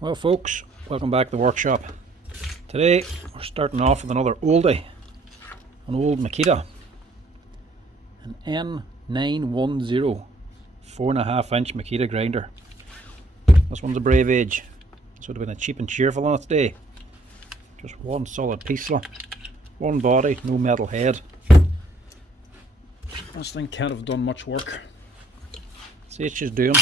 Well folks, welcome back to the workshop. Today we're starting off with another oldie, an Old Makita an N910 4.5-inch Makita grinder. This one's a brave age, so it would have been a cheap and cheerful on its day. Just one solid piece, one body, no metal head. This thing can't have done much work. See what she's doing.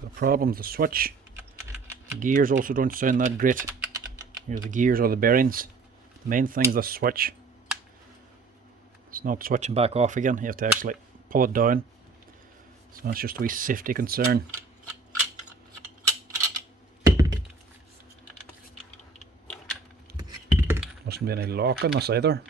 The problem's the switch. The gears also don't sound that great. Here the gears or the bearings. The main thing is the switch. It's not switching back off again. You have to actually pull it down. So that's just a wee safety concern. Mustn't be any lock on this either.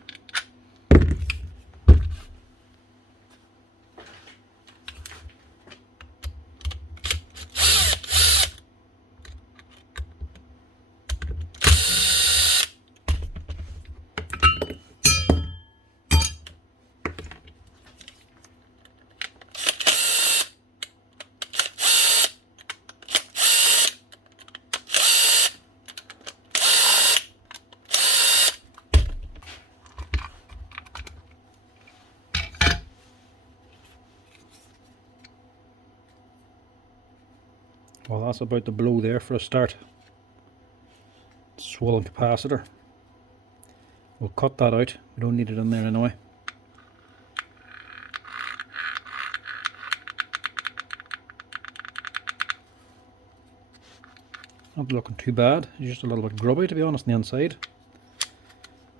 Well, that's about to blow there for a start. Swollen capacitor. We'll cut that out. We don't need it in there anyway. Not looking too bad. It's just a little bit grubby, to be honest, on the inside.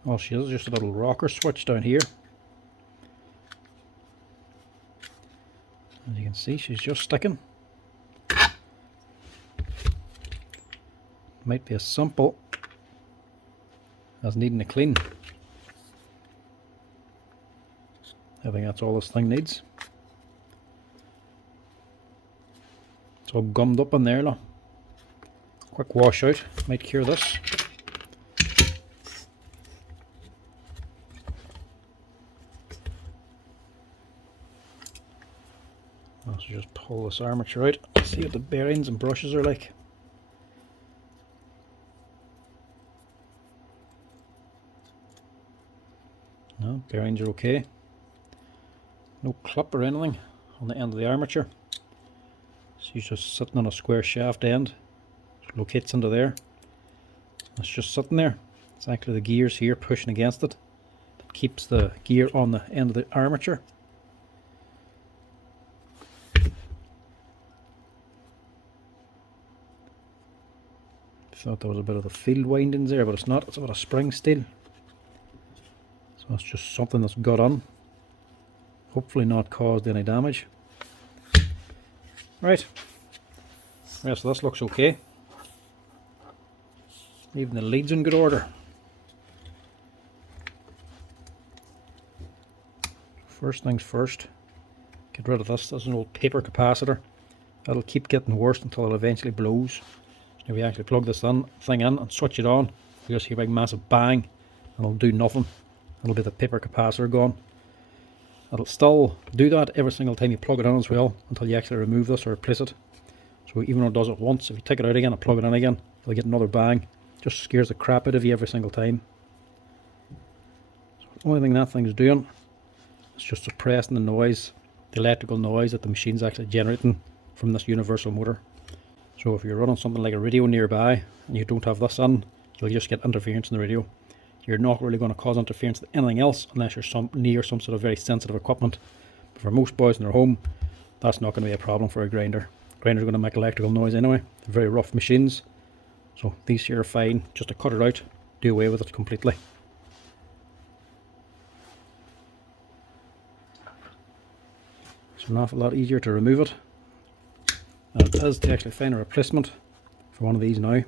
All she is just a little rocker switch down here. As you can see, she's just sticking. Might be as simple as needing a clean. I think that's all this thing needs. It's all gummed up in there, look. Quick wash out might cure this. I'll just pull this armature out, see what the bearings and brushes are like. No, bearings are okay. No clip or anything on the end of the armature. She's just sitting on a square shaft end. It locates into there. It's just sitting there. It's actually the gears here pushing against it that keeps the gear on the end of the armature. Thought there was a bit of the field windings there, but it's not. It's a bit of spring steel. So it's just something that's got on. Hopefully not caused any damage. Right. The rest of this looks okay. Even the lead's in good order. First things first, get rid of this. This is an old paper capacitor. That'll keep getting worse until it eventually blows. So if we actually plug this thing in and switch it on, you just hear a big massive bang and it'll do nothing. It'll be the paper capacitor gone. It'll still do that every single time you plug it on as well until you actually remove this or replace it. So even though it does it once, if you take it out again and plug it in again, you'll get another bang. Just scares the crap out of you every single time. So the only thing that thing's doing is just suppressing the noise, the electrical noise that the machine's actually generating from this universal motor. So if you're running something like a radio nearby and you don't have this on, you'll just get interference in the radio. You're not really going to cause interference with anything else unless you're near some sort of very sensitive equipment. But for most boys in their home, that's not going to be a problem for a grinder. Grinders are going to make electrical noise anyway. They're very rough machines. So these here are fine. Just to cut it out, do away with it completely. It's an awful lot easier to remove it than it is to actually find a replacement for one of these now.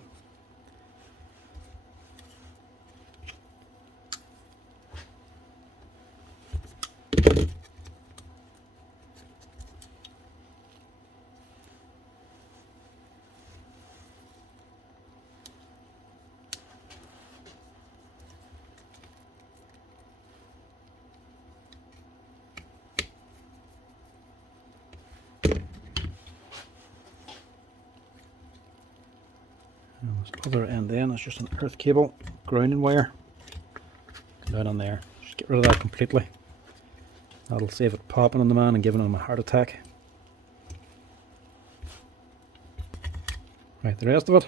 This other end then is just an earth cable, grounding wire. Go down on there. Just get rid of that completely. That'll save it popping on the man and giving him a heart attack. Right, the rest of it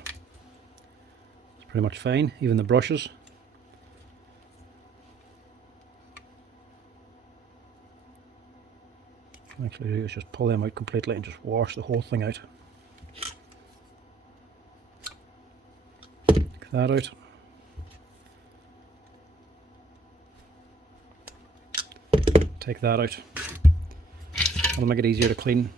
is pretty much fine, even the brushes. What I actually do is just pull them out completely and just wash the whole thing out. Take that out. Take that out. That'll make it easier to clean.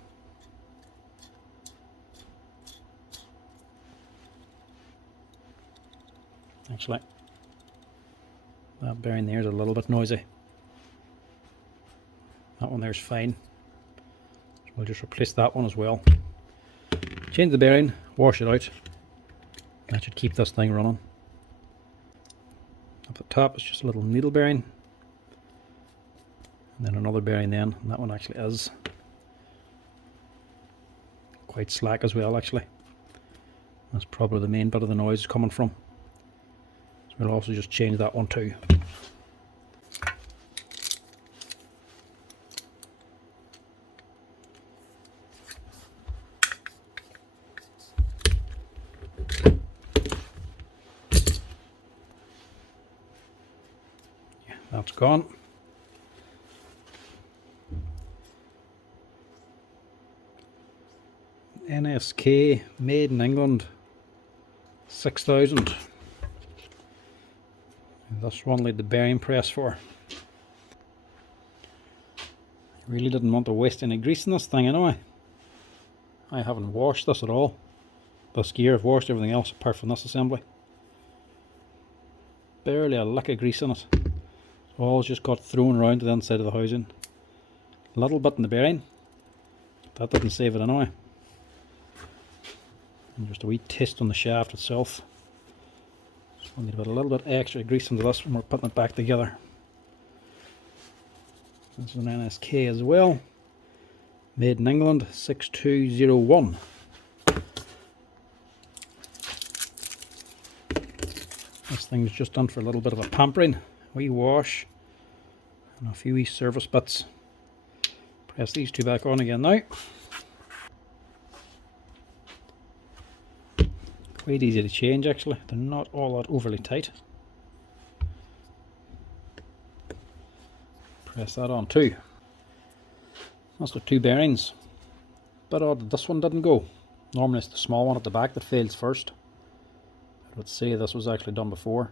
Actually, that bearing there is a little bit noisy. That one there's fine. So we'll just replace that one as well. Change the bearing, wash it out. That should keep this thing running. Up the top is just a little needle bearing. And then another bearing then, and that one actually is quite slack as well actually. That's probably the main bit of the noise coming from. So we'll also just change that one too. Yeah, that's gone. NSK made in England 6000. This one laid the bearing press for. I really didn't want to waste any grease in this thing anyway. I haven't washed this at all. This gear, I've washed everything else apart from this assembly. Barely a lick of grease in it. So all just got thrown around to the inside of the housing. A little bit in the bearing. That didn't save it anyway. And just a wee taste on the shaft itself. So we'll need about a little bit extra grease into this when we're putting it back together. This is an NSK as well. Made in England, 6201. This thing's just done for a little bit of a pampering. Wee wash and a few wee service bits. Press these two back on again now. Quite easy to change actually, they're not all that overly tight. Press that on too. That's the two bearings. Bit odd that this one didn't go. Normally it's the small one at the back that fails first. I would say this was actually done before.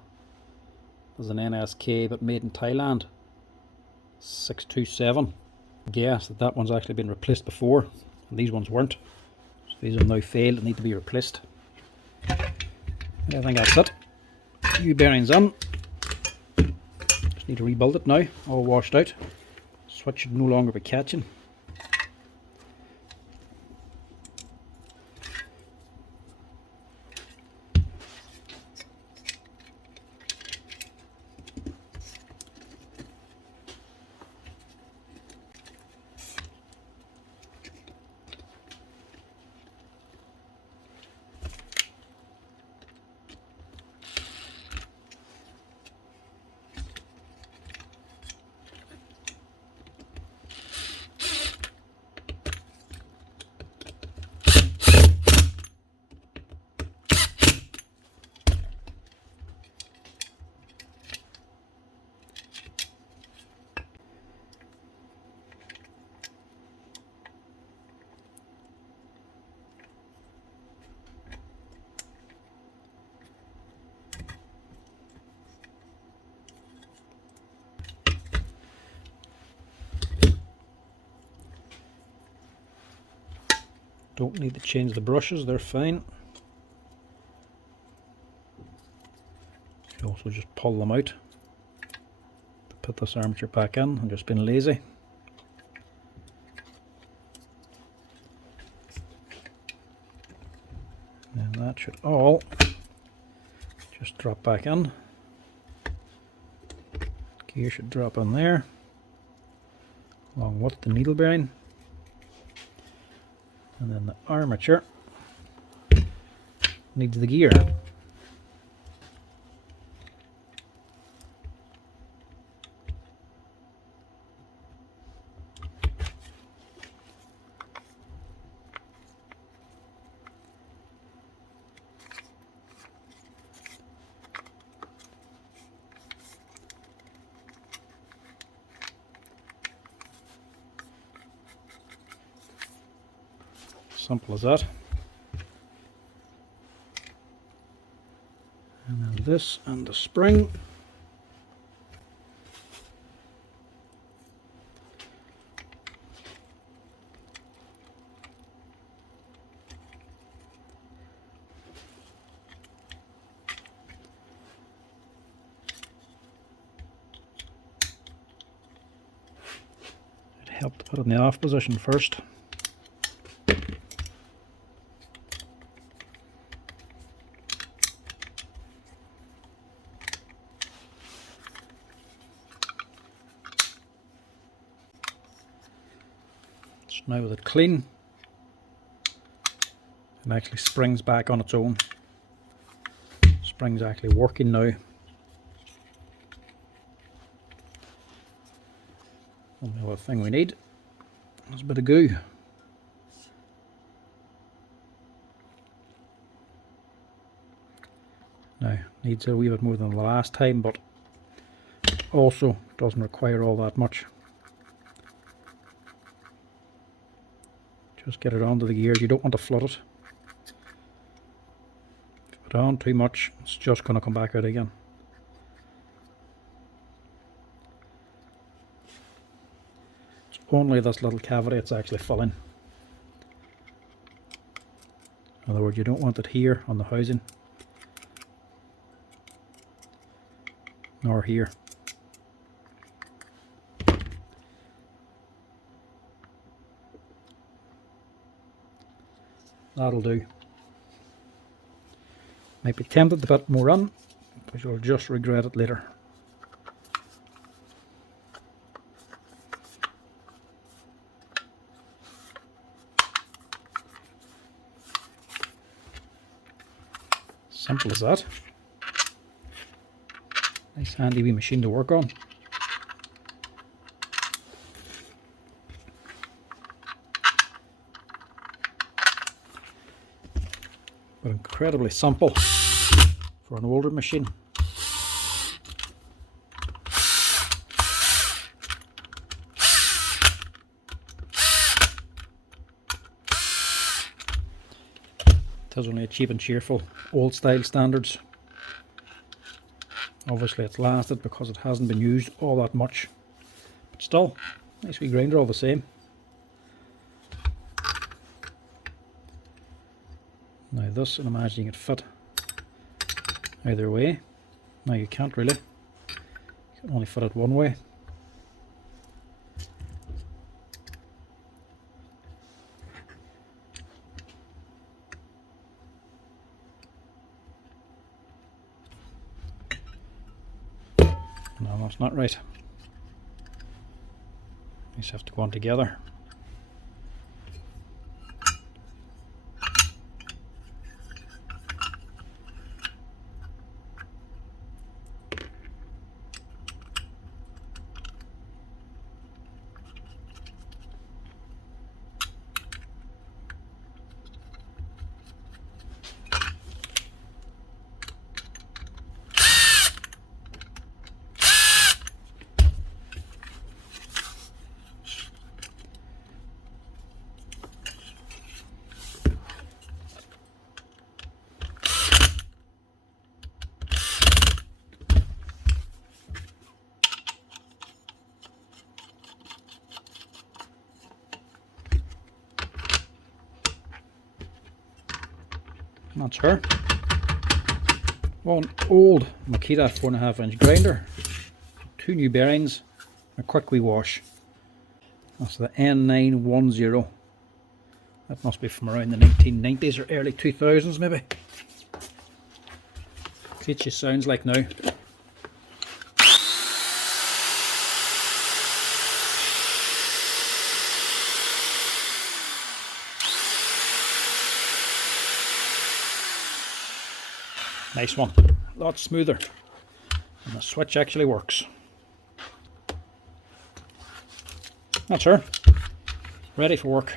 This is an NSK but made in Thailand. 627. Guess that one's actually been replaced before and these ones weren't. So these have now failed and need to be replaced. I think that's it. New bearings in. Just need to rebuild it now, all washed out. Switch should no longer be catching. Don't need to change the brushes, they're fine. You also just pull them out to put this armature back in. I'm just being lazy. And that should all just drop back in. Gear should drop in there, along with the needle bearing. And then the armature needs the gear. Simple as that. And then this and the spring. It helped to put it in the off position first. Now with it clean, it actually springs back on its own. Spring's actually working now. Only other thing we need is a bit of goo. Now, needs a wee bit more than the last time, but also doesn't require all that much. Just get it onto the gears. You don't want to flood it. If you put it on too much, it's just going to come back out again. It's only this little cavity it's actually filling. In other words, you don't want it here on the housing, nor here. That'll do. Might be tempted to put more on, but you'll just regret it later. Simple as that. Nice handy wee machine to work on. But incredibly simple for an older machine. It has only a cheap and cheerful old style standards. Obviously it's lasted because it hasn't been used all that much, but still, nice wee grinder all the same. Now this, I'm imagining it fit either way. Now you can't really. You can only fit it one way. No, that's not right. These have to go on together. That's her. One old Makita 4.5-inch grinder, 2 new bearings, a quick wee wash. That's the N910. That must be from around the 1990s or early 2000s maybe. See what she sounds like now. Nice one, a lot smoother, and the switch actually works. That's her, ready for work.